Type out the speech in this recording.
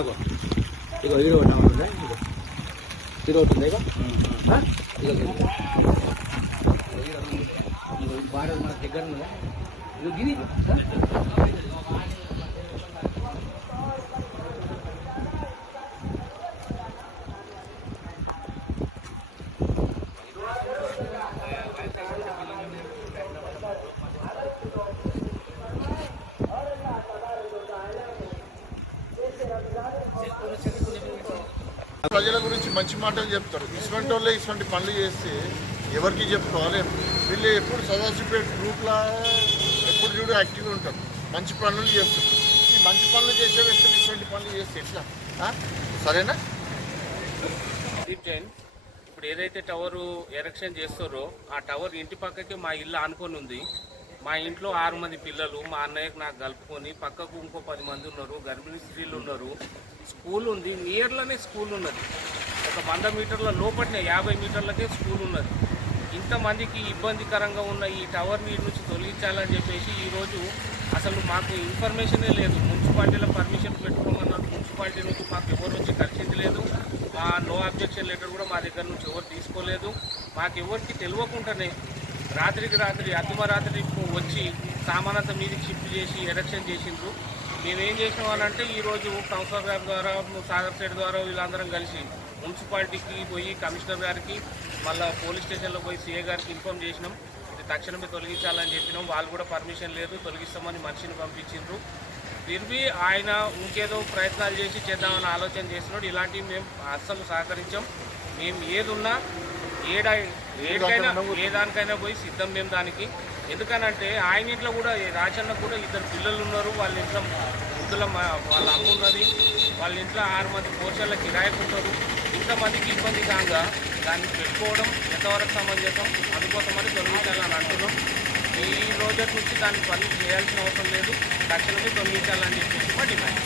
ఇగో ఈడ ఉంటా ఈడ ఉంటుంది ఇక బాగా మన దగ్గర ఉన్నదా ఇది గిరి ప్రజల గురించి మంచి మాటలు చెప్తారు. ఇటువంటి వాళ్ళే ఇటువంటి పనులు చేస్తే ఎవరికి చెప్పుకోవాలి? వీళ్ళు ఎప్పుడు సదాశివపేట గ్రూప్లో ఎప్పుడు చూడు యాక్టివ్గా ఉంటారు, మంచి పనులు చేస్తారు. ఈ మంచి పనులు చేసే వ్యక్తులు ఇటువంటి పనులు చేస్తే ఎట్లా? సరేనా? దీప్ జైన్ ఇప్పుడు ఏదైతే టవర్ ఎరెక్షన్ చేస్తారో ఆ టవర్ ఇంటి పక్కకి మా ఇల్లు ఆనుకొని ఉంది. మా ఇంట్లో 6 మంది పిల్లలు, మా అన్నయ్యకు నాకు కలుపుకొని పక్కకు ఇంకో 10 మంది ఉన్నారు, గర్భిణీ స్త్రీలు ఉన్నారు, స్కూల్ ఉంది, నియర్లోనే స్కూల్ ఉన్నది. ఒక 100 మీటర్ల లోపలనే 50 మీటర్లకే స్కూల్ ఉన్నది. ఇంతమందికి ఇబ్బందికరంగా ఉన్న ఈ టవర్ నీటి నుంచి తొలగించాలని చెప్పేసి ఈరోజు అసలు మాకు ఇన్ఫర్మేషనే లేదు. మున్సిపాలిటీలో పర్మిషన్ పెట్టుకోమన్నారు, మున్సిపాలిటీ నుంచి మాకు ఎవరు వచ్చి కలిసింది లేదు. మా నో అబ్జెక్షన్ లెటర్ కూడా మా దగ్గర నుంచి ఎవరు తీసుకోలేదు. మాకెవరికి తెలియకుండానే రాత్రికి రాత్రి అర్ధమరాత్రి వచ్చి సామానంతా మీదకి షిఫ్ట్ చేసి ఎరెక్షన్ చేసిండ్రు. మేమేం చేసినామనంటే ఈరోజు కౌన్సిలర్ గారి ద్వారా, సాగర్ సైడ్ ద్వారా వీళ్ళందరం కలిసి మున్సిపాలిటీకి పోయి కమిషనర్ గారికి, మళ్ళీ పోలీస్ స్టేషన్లో పోయి సీఏ గారికి ఇన్ఫామ్ చేసినాం. ఇది తక్షణమే తొలగించాలని చెప్పినాం. వాళ్ళు కూడా పర్మిషన్ లేదు, తొలగిస్తామని మనిషిని పంపించిండ్రు. తిరిగి ఆయన ఇంకేదో ప్రయత్నాలు చేసి చేద్దామని ఆలోచన చేసినాడు. ఇలాంటివి మేము అస్సలు సహకరించాం. మేము ఏదున్నా ఏ దానికైనా పోయి సిద్ధం మేము దానికి. ఎందుకనంటే ఆయన ఇంట్లో కూడా రాజన్న కూడా 2 పిల్లలు ఉన్నారు, వాళ్ళ ఇంట్లో వృద్ధుల వాళ్ళ అమ్మ ఉన్నది, వాళ్ళ ఇంట్లో 6 మంది పోషన్ల కిరాయికి ఉంటారు. ఇంతమందికి ఇబ్బంది కాగా దాన్ని పెట్టుకోవడం ఎంతవరకు సమంజసం, అందుకోసమని తొలగించాలని అంటున్నాం. ఈ రోజు నుంచి దాన్ని పని చేయాల్సిన అవసరం లేదు, తక్షణమే తొలగించాలని చెప్పేసి మా డిమాండ్.